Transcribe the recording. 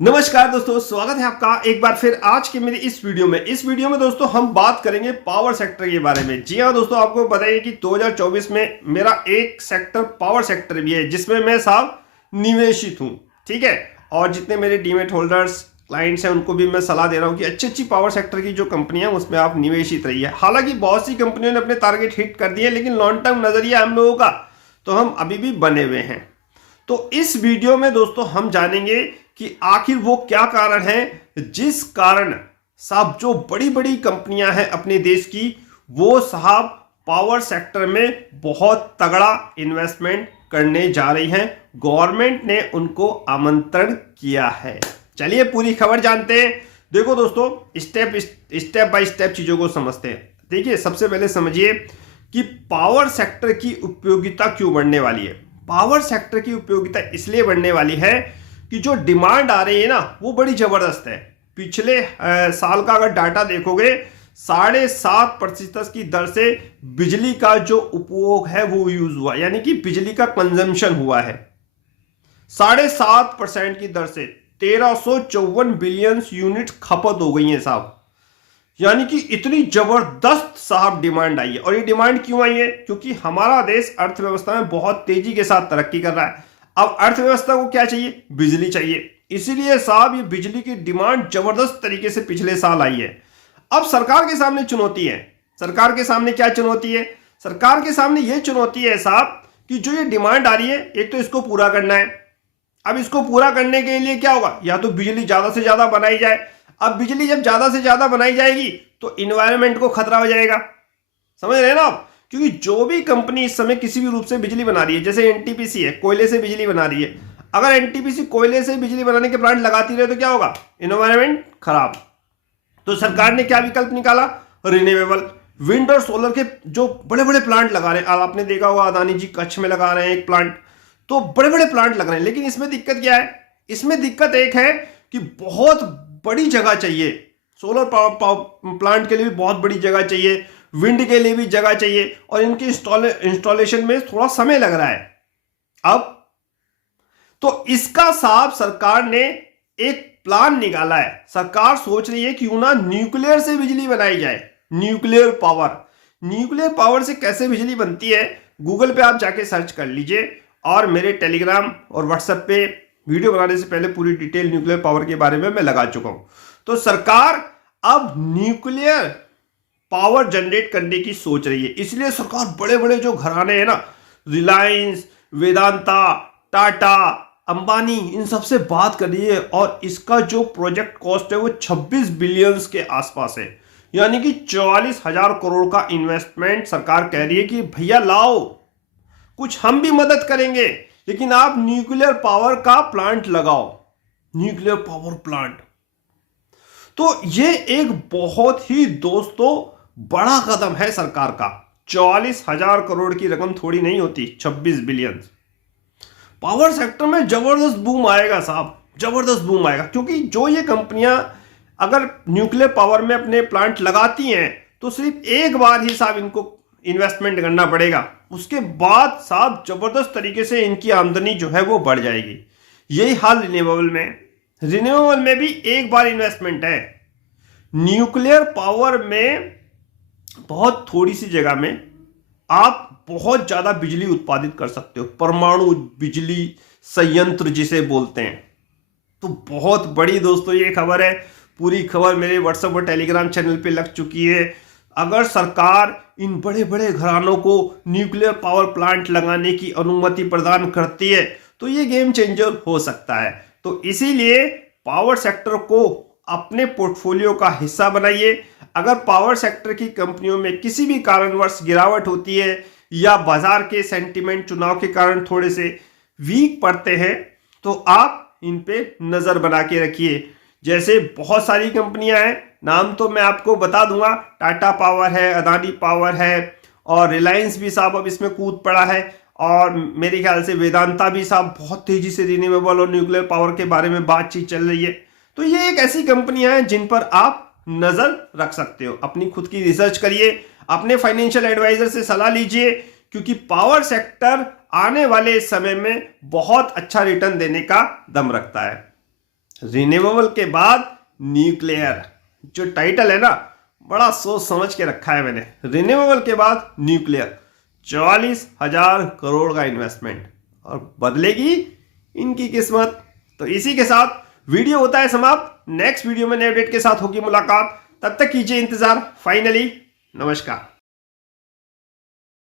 नमस्कार दोस्तों, स्वागत है आपका एक बार फिर आज के मेरी इस वीडियो में दोस्तों हम बात करेंगे पावर सेक्टर के बारे में। जी हाँ दोस्तों, आपको बताइए कि 2024 में मेरा एक सेक्टर पावर सेक्टर भी है जिसमें मैं साहब निवेशित हूँ। ठीक है, और जितने मेरे डीमेट होल्डर्स क्लाइंट्स हैं उनको भी मैं सलाह दे रहा हूँ कि अच्छी अच्छी पावर सेक्टर की जो कंपनियां उसमें आप निवेशित रहिए। हालांकि बहुत सी कंपनियों ने अपने टारगेट हिट कर दिए, लेकिन लॉन्ग टर्म नजरिया हम लोगों का तो हम अभी भी बने हुए हैं। तो इस वीडियो में दोस्तों हम जानेंगे कि आखिर वो क्या कारण है जिस कारण साहब जो बड़ी बड़ी कंपनियां हैं अपने देश की वो साहब पावर सेक्टर में बहुत तगड़ा इन्वेस्टमेंट करने जा रही हैं। गवर्नमेंट ने उनको आमंत्रण किया है। चलिए पूरी खबर जानते हैं। देखो दोस्तों, स्टेप बाय स्टेप चीजों को समझते हैं। देखिए, सबसे पहले समझिए कि पावर सेक्टर की उपयोगिता क्यों बढ़ने वाली है। पावर सेक्टर की उपयोगिता इसलिए बढ़ने वाली है कि जो डिमांड आ रही है ना वो बड़ी जबरदस्त है। पिछले साल का अगर डाटा देखोगे 7.5% की दर से बिजली का जो उपभोग है वो यूज हुआ, यानी कि बिजली का कंजम्पशन हुआ है 7.5% की दर से 1354 बिलियन यूनिट खपत हो गई है साहब। यानी कि इतनी जबरदस्त साहब डिमांड आई है। और ये डिमांड क्यों आई है? क्योंकि हमारा देश अर्थव्यवस्था में बहुत तेजी के साथ तरक्की कर रहा है। अब अर्थव्यवस्था को क्या चाहिए? बिजली चाहिए। इसीलिए साहब ये बिजली की डिमांड जबरदस्त तरीके से पिछले साल आई है। अब सरकार के सामने चुनौती है। सरकार के सामने क्या चुनौती है? सरकार के सामने यह चुनौती है साहब कि जो ये डिमांड आ रही है, एक तो इसको पूरा करना है। अब इसको पूरा करने के लिए क्या होगा? या तो बिजली ज्यादा से ज्यादा बनाई जाए। अब बिजली जब ज्यादा से ज्यादा बनाई जाएगी तो इन्वायरमेंट को खतरा हो जाएगा। समझ रहे हैं ना आप? क्योंकि जो भी कंपनी इस समय किसी भी रूप से बिजली बना रही है, जैसे एनटीपीसी है, कोयले से बिजली बना रही है, अगर एनटीपीसी कोयले से बिजली बनाने के प्लांट लगाती रहे तो क्या होगा? इन्वायरमेंट खराब। तो सरकार ने क्या विकल्प निकाला? रिन्यूएबल विंड और सोलर के जो बड़े बड़े प्लांट लगा रहे हैं। आपने देखा होगा अदानी जी कच्छ में लगा रहे हैं एक प्लांट, तो बड़े बड़े प्लांट लग रहे हैं। लेकिन इसमें दिक्कत क्या है? इसमें दिक्कत एक है कि बहुत बड़ी जगह चाहिए। सोलर पावर प्लांट के लिए भी बहुत बड़ी जगह चाहिए, विंड के लिए भी जगह चाहिए, और इनके इंस्टॉलेशन में थोड़ा समय लग रहा है। अब तो इसका साहब सरकार ने एक प्लान निकाला है। सरकार सोच रही है कि क्यों ना न्यूक्लियर से बिजली बनाई जाए। न्यूक्लियर पावर से कैसे बिजली बनती है, गूगल पे आप जाके सर्च कर लीजिए, और मेरे टेलीग्राम और व्हाट्सएप पे वीडियो बनाने से पहले पूरी डिटेल न्यूक्लियर पावर के बारे में मैं लगा चुका हूं। तो सरकार अब न्यूक्लियर पावर जनरेट करने की सोच रही है। इसलिए सरकार बड़े बड़े जो घराने हैं ना, रिलायंस, वेदांता, टाटा, अंबानी, इन सबसे बात कर रही है। और इसका जो प्रोजेक्ट कॉस्ट है वो 26 बिलियन के आसपास है। यानी कि 44,000 करोड़ का इन्वेस्टमेंट सरकार कह रही है कि भैया लाओ, कुछ हम भी मदद करेंगे, लेकिन आप न्यूक्लियर पावर का प्लांट लगाओ। न्यूक्लियर पावर प्लांट, तो ये एक बहुत ही दोस्तों बड़ा कदम है सरकार का। 44,000 करोड़ की रकम थोड़ी नहीं होती। 26 बिलियन। पावर सेक्टर में जबरदस्त बूम आएगा साहब, जबरदस्त बूम आएगा। क्योंकि जो ये कंपनियां अगर न्यूक्लियर पावर में अपने प्लांट लगाती हैं तो सिर्फ एक बार ही साहब इनको इन्वेस्टमेंट करना पड़ेगा। उसके बाद साहब जबरदस्त तरीके से इनकी आमदनी जो है वो बढ़ जाएगी। यही हाल रिन्यूएबल में भी एक बार इन्वेस्टमेंट है। न्यूक्लियर पावर में बहुत थोड़ी सी जगह में आप बहुत ज्यादा बिजली उत्पादित कर सकते हो। परमाणु बिजली संयंत्र जिसे बोलते हैं। तो बहुत बड़ी दोस्तों ये खबर है। पूरी खबर मेरे व्हाट्सएप और टेलीग्राम चैनल पे लग चुकी है। अगर सरकार इन बड़े बड़े घरानों को न्यूक्लियर पावर प्लांट लगाने की अनुमति प्रदान करती है तो ये गेम चेंजर हो सकता है। तो इसीलिए पावर सेक्टर को अपने पोर्टफोलियो का हिस्सा बनाइए। अगर पावर सेक्टर की कंपनियों में किसी भी कारणवश गिरावट होती है या बाजार के सेंटीमेंट चुनाव के कारण थोड़े से वीक पड़ते हैं तो आप इन पे नजर बना के रखिए। जैसे बहुत सारी कंपनियां हैं, नाम तो मैं आपको बता दूंगा। टाटा पावर है, अदानी पावर है, और रिलायंस भी साहब अब इसमें कूद पड़ा है। और मेरे ख्याल से वेदांता भी साहब बहुत तेजी से रिन्यूएबल और न्यूक्लियर पावर के बारे में बातचीत चल रही है। तो ये एक ऐसी कंपनियां हैं जिन पर आप नजर रख सकते हो। अपनी खुद की रिसर्च करिए, अपने फाइनेंशियल एडवाइजर से सलाह लीजिए, क्योंकि पावर सेक्टर आने वाले समय में बहुत अच्छा रिटर्न देने का दम रखता है। रिन्यूएबल के बाद न्यूक्लियर, जो टाइटल है ना बड़ा सोच समझ के रखा है मैंने। रिन्यूएबल के बाद न्यूक्लियर, 44,000 करोड़ का इन्वेस्टमेंट और बदलेगी इनकी किस्मत। तो इसी के साथ वीडियो होता है समाप्त। नेक्स्ट वीडियो में नए अपडेट के साथ होगी मुलाकात, तब तक कीजिए इंतजार। फाइनली नमस्कार।